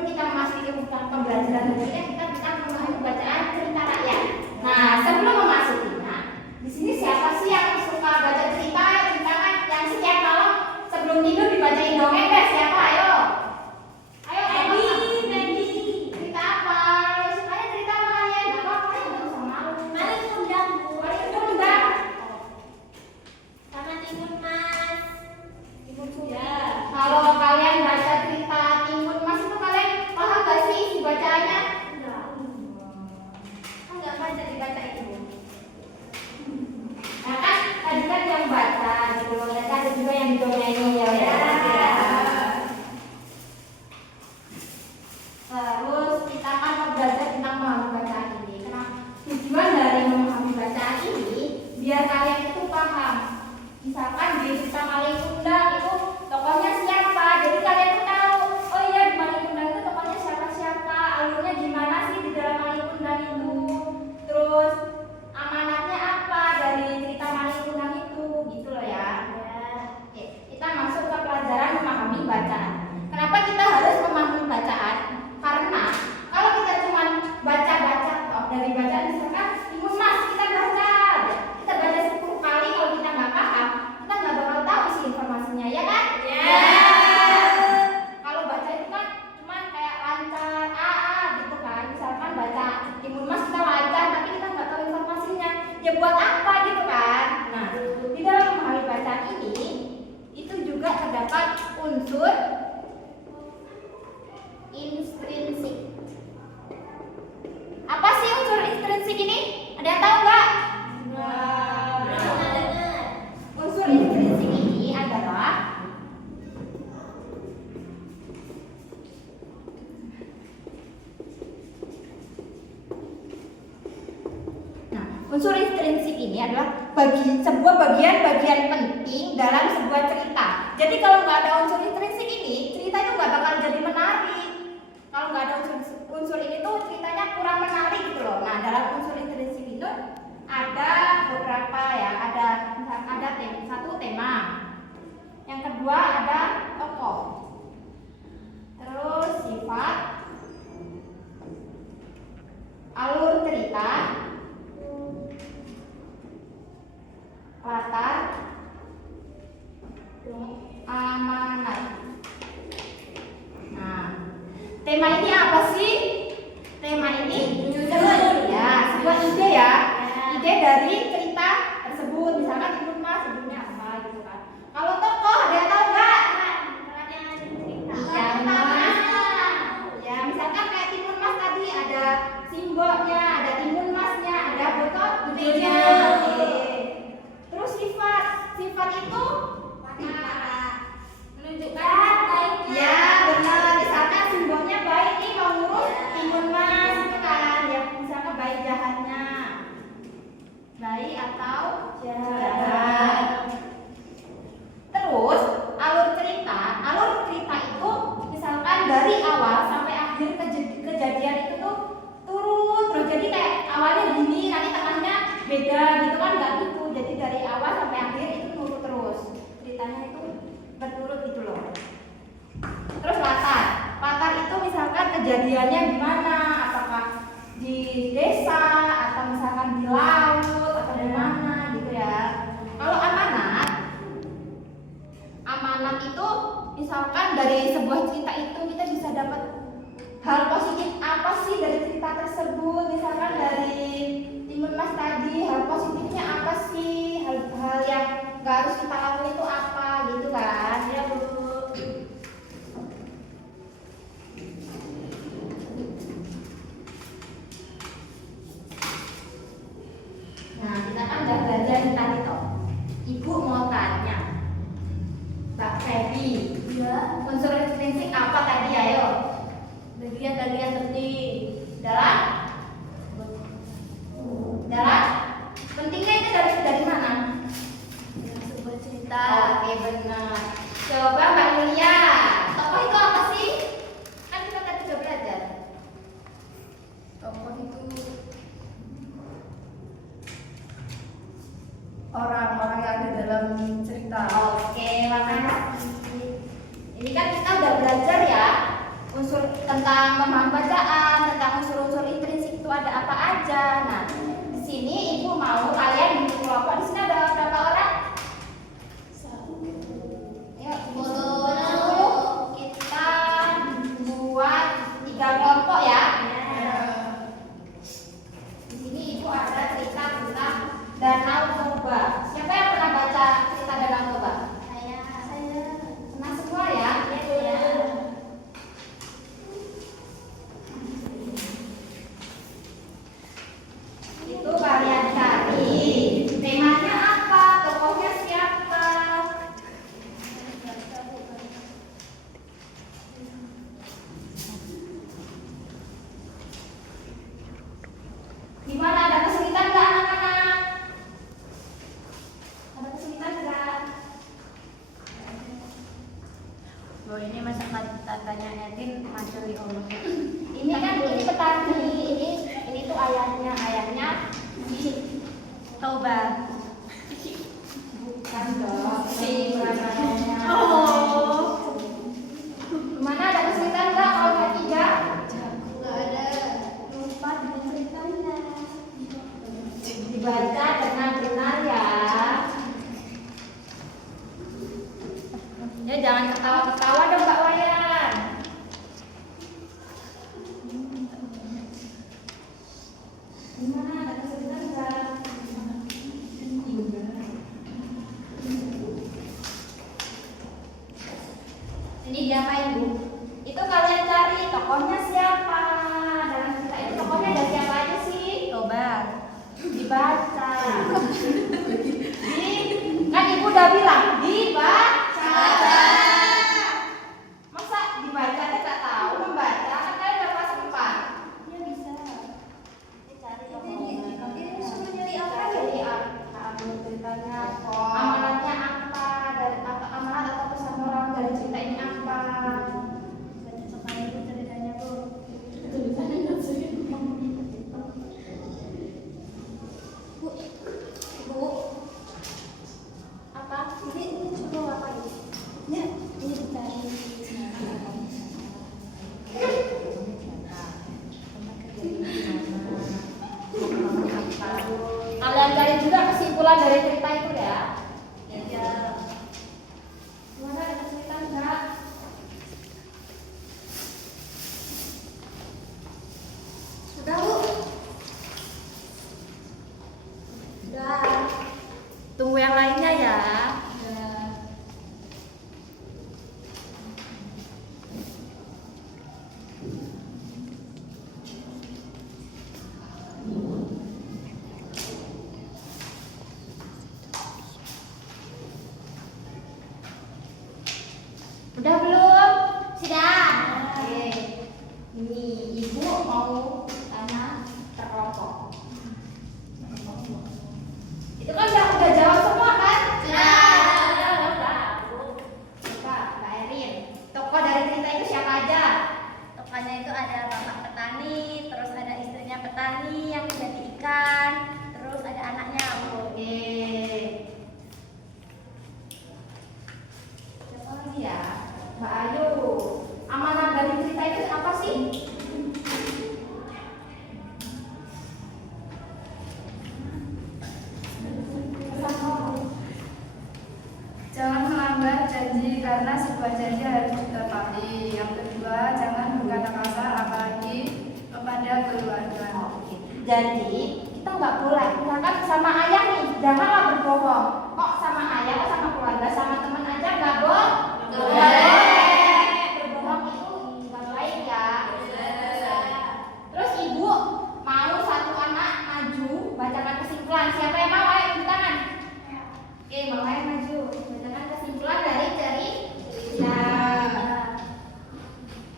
sebelum kita memasuki pembelajaran berikutnya, kita memahami bacaan cerita rakyat. Nah, sebelum memasukinya, di sini siapa sih yang suka baca cerita? Tangan yang setiap malam sebelum tidur dibacain dongeng, guys. Siapa? Ayo. Ayo, Febi. Cerita apa? Sukanya cerita apa kalian? Gak apa-apa, nggak usah malu. Paling undang Bu. Paling undang. Sama Timun Mas. Timun Suri. Kalau kalian baca cerita Timun Mas itu kalian paham gak sih isi bacaannya? Enggak. Kan nggak baca dibaca itu. Nah kan tadi kan yang baca gitu loh, dan ada juga yang didongengin ya. Terus kita kan mau belajar tentang memahami bacaan ini. Kenapa? Tujuan dari memahami bacaan ini biar kalian itu paham. Misalkan di cerita Maling Kundang itu tokohnya siapa, jadi kalian tuh tahu. Oh iya, di Maling Kundang itu tokohnya siapa, alurnya gimana sih di dalam Maling Kundang itu. Terus amanatnya apa dari cerita Maling Kundang itu, gitu loh ya. Oke, kita masuk ke pelajaran memahami bacaan. Kenapa kita harus memahami bacaan? Karena kalau kita cuma baca-baca toh, dari bacaan misalkan Timun Mas kita baca 10 kali, kalau kita nggak paham kita nggak bakal tahu isi informasinya, ya kan? Kalau baca itu kan cuma kayak lancar gitu kan. Misalkan baca Timun Mas kita lancar tapi kita nggak tahu informasinya, ya buat apa gitu kan. Nah, di dalam memahami bacaan ini itu juga terdapat unsur intrinsik. Apa sih unsur intrinsik ini? Ada yang tahu nggak? Unsur intrinsik ini adalah unsur intrinsik ini adalah sebuah bagian-bagian penting dalam sebuah cerita. Jadi kalau nggak ada unsur intrinsik ini, cerita itu nggak bakal jadi menarik. Kalau nggak ada unsur ini tuh ceritanya kurang menarik gitu loh. Nah, dalam unsur intrinsik itu ada beberapa ya. Ada satu tema. Yang kedua ada tokoh. Terus sifat, alur cerita, latar, amanat. Nah, tema ini apa sih? Tema ini ya, sebuah ide ya. Ide dari cerita tersebut. Misalkan Timun Mas sebelumnya apa gitu kan. Kalau tokoh ada yang tahu nggak? Ya, misalkan kayak Timun Mas tadi ada simbolnya, ada Timun Masnya, ada foto idenya. Terus sifat itu menunjukkan baiknya. Ya benar, misalkan simbolnya baik nih, mau ngurus Timun Mas itu kan ya, misalkan baik jahatnya, baik atau jahat. Terus alur cerita itu misalkan dari awal sampai akhir kejadian itu tuh turun terus, jadi kayak awalnya gini nanti tengahnya beda gitu kan, nggak gitu. Jadi dari awal sampai akhir itu turun terus, ceritanya itu berturut gitu loh. Terus latar itu misalkan kejadiannya gimana, apakah di desa atau misalkan di laut atau di mana gitu ya. Kalau amanat itu misalkan dari sebuah cerita itu kita bisa dapat hal positif apa sih dari cerita tersebut. Misalkan dari Timun Mas tadi, hal positifnya apa sih, hal yang nggak harus kita lakukan itu apa gitu kan ya Bu. Nah, kita kan udah belajar tadi toh. Ibu mau tanya Mbak Febi, Ya. unsur intrinsik apa tadi, ayo? Bagian-bagian penting Dalam pentingnya itu dari mana? sebuah cerita. Oke, benar. Coba Mbak Yulia, tokoh itu apa sih? Kan kita tadi sudah belajar. Tokoh itu orang-orang yang ada dalam cerita. Oke, makasih. Ini kan kita udah belajar ya unsur tentang tentang memahami bacaan, tentang unsur-unsur intrinsik itu ada apa aja. Nah, di sini ibu mau kalian bikin kelompok. Di sini ada berapa orang? Yuk, 10. Kita buat 3 kelompok ya. Di sini ibu ada cerita tentang Danau Toba. Siapa yang pernah baca cerita Danau Toba? Saya. Pernah semua ya? Ya. Itu kalian cari temanya apa, tokohnya siapa. Gimana, ada kesulitan nggak anak-anak? Ada kesulitan nggak? Oh, ini masa tanya Edin mencuri Allah. Ini kan ini petani, ini tuh ayahnya Toba. bukan dong, si ayahnya. Oh. Gimana, ada kesulitan nggak kalau nggak 3? Nggak ada. Lupa dengan ceritanya. Dibaca benar-benar ya. Ya jangan ketawa-ketawa dong Mbak Wayan. Gimana, ada kesulitan nggak? Ini diapain Bu? Itu kalian cari tokohnya siapa. Dalam cerita itu tokohnya ada siapa aja sih? Toba. Dibaca. Kan ibu udah bilang dibaca. Masa dibaca aja tak tahu membaca? Kan kalian udah kelas 4. Ya bisa. Cari Ini suruh nyari apa Cari ya? apa ceritanya? Amanatnya apa? Dari apa amanat atau pesan moral dari cerita ini apa? Baca sekali itu ceritanya, Bu. Bu, apa? Ini coba ngapain? Ya, Ini dicari. kalian cari juga kesimpulan dari cerita itu ya. Ya. Gimana, ada kesulitan enggak? Sudah Bu? Sudah. Tunggu yang lainnya ya. Udah belum? Sudah. Oke. Ini ibu mau tanya kelompok. Itu kan udah jawab semua kan? Udah. Coba Mbak Erin. Tokoh dari cerita itu siapa aja? Tokohnya itu ada bapak petani, terus ada istrinya petani yang menjadi ikan, terus ada anaknya, Bu. Oke. Siapa lagi ya? Mbak Ayu. Amanat dari cerita itu apa sih? Jangan melanggar janji karena sebuah janji harus ditepati. Yang kedua, jangan berkata kasar apalagi kepada keluarga. Oke. Jadi kita nggak boleh, misalkan sama ayah nih, janganlah berbohong. Kok sama ayah, kok sama keluarga, sama teman aja nggak boleh. Berbohong itu nggak baik ya. Terus ibu mau satu anak maju bacakan kesimpulan. Siapa yang mau? Ayo angkat tangan. Oke, mau ayo maju bacakan kesimpulan dari cerita.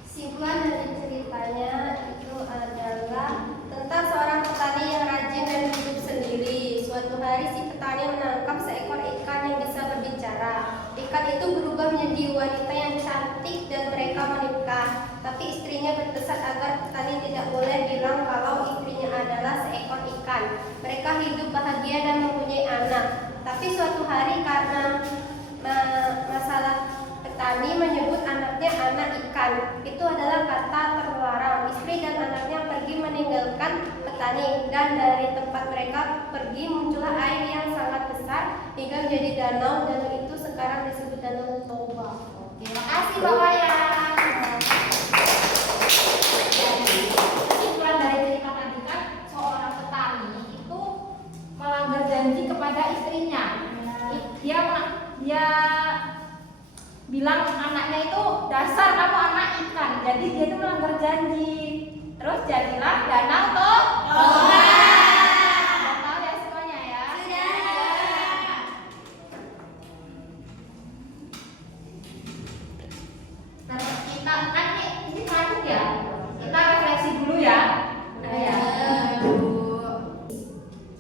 Kesimpulan dari ceritanya itu adalah tentang seorang petani yang rajin dan hidup sendiri. Suatu hari si petani menangkap seekor ikan yang bisa berbicara. Ikan itu berubah menjadi wanita yang cantik dan mereka menikah. Tapi istrinya berpesan agar petani tidak boleh bilang kalau istrinya adalah seekor ikan. Mereka hidup bahagia dan mempunyai anak. Tapi suatu hari karena masalah petani menyebut anaknya anak ikan. Itu adalah kata terlarang meninggalkan petani, dan dari tempat mereka pergi muncullah air yang sangat besar hingga menjadi danau. Danau itu sekarang disebut Danau Toba. Terima kasih Mbak Waya. Jadi kesimpulan dari cerita tadi kan, seorang petani itu melanggar janji kepada istrinya. Dia bilang anaknya itu dasar kamu anak ikan. Jadi dia itu melanggar janji. Terus jadilah Danau Toba. Udah tahu ya semuanya ya? Terus kita kan ini satu ya. Kita refleksi dulu ya. Ya.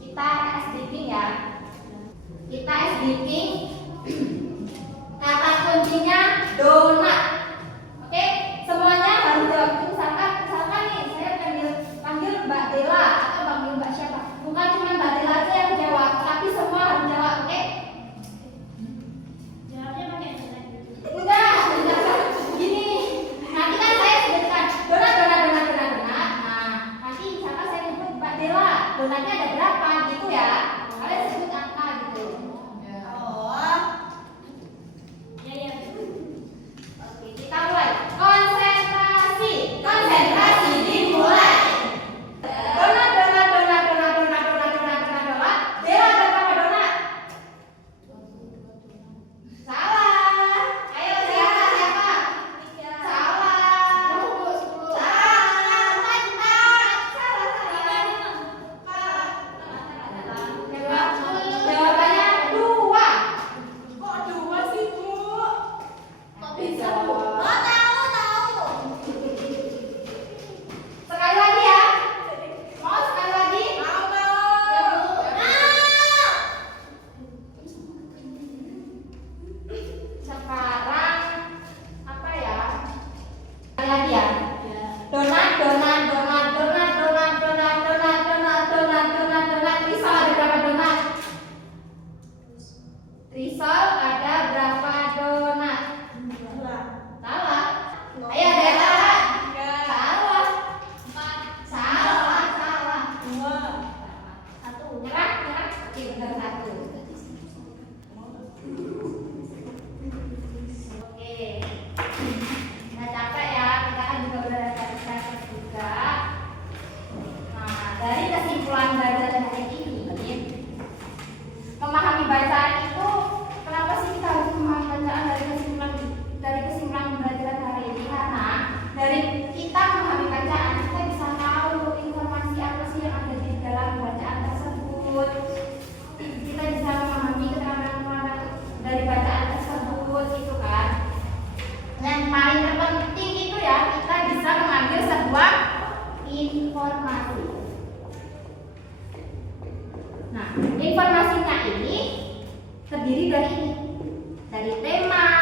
Kita SDking ya. Kita SDking. Kata kuncinya donat. Oke, semuanya harus jawab. Misalkan nih saya panggil Mbak Dela atau panggil Mbak siapa? Bukan cuma Mbak Dela aja yang jawab, tapi semua harus jawab. Oke? Jawabnya pakai donat. Enggak. Gini. Nanti kan saya sebutkan donat. Nah, nanti misalkan saya nyebut Mbak Dela, donatnya ada berapa gitu ya? Kalian sebut angka gitu. Oke, kita mulai. Konsentrasi dimulai. Donat. Dela ada berapa donat? Salah. Ayo siapa? Salah. Jawabannya 2. Kok 2 sih, Bu? Kok bisa 2? Sekali lagi ya. Mau sekali lagi? Mau. Ya, Bu. Sekarang apa ya? Sekali lagi ya. Donat. Risol ada berapa donat? Risol ada berapa donat? Salah. Ayo Dela. Salah. 1. Nyerah. Oke, benar 1. Oke. Nggak capek ya, kita kan juga udah capek juga. Nah, dari kesimpulan belajar hari ini, memahami bacaan itu, kenapa sih kita harus memahami bacaan dari kesimpulan pembelajaran hari ini? Karena dari kita memahami bacaan, kita bisa tahu informasi apa sih yang ada di dalam bacaan tersebut. Kita bisa memahami keterangan dari bacaan tersebut, gitu kan. Dan paling terpenting itu ya, kita bisa mengambil sebuah informasi. Nah, informasinya ini terdiri dari tema,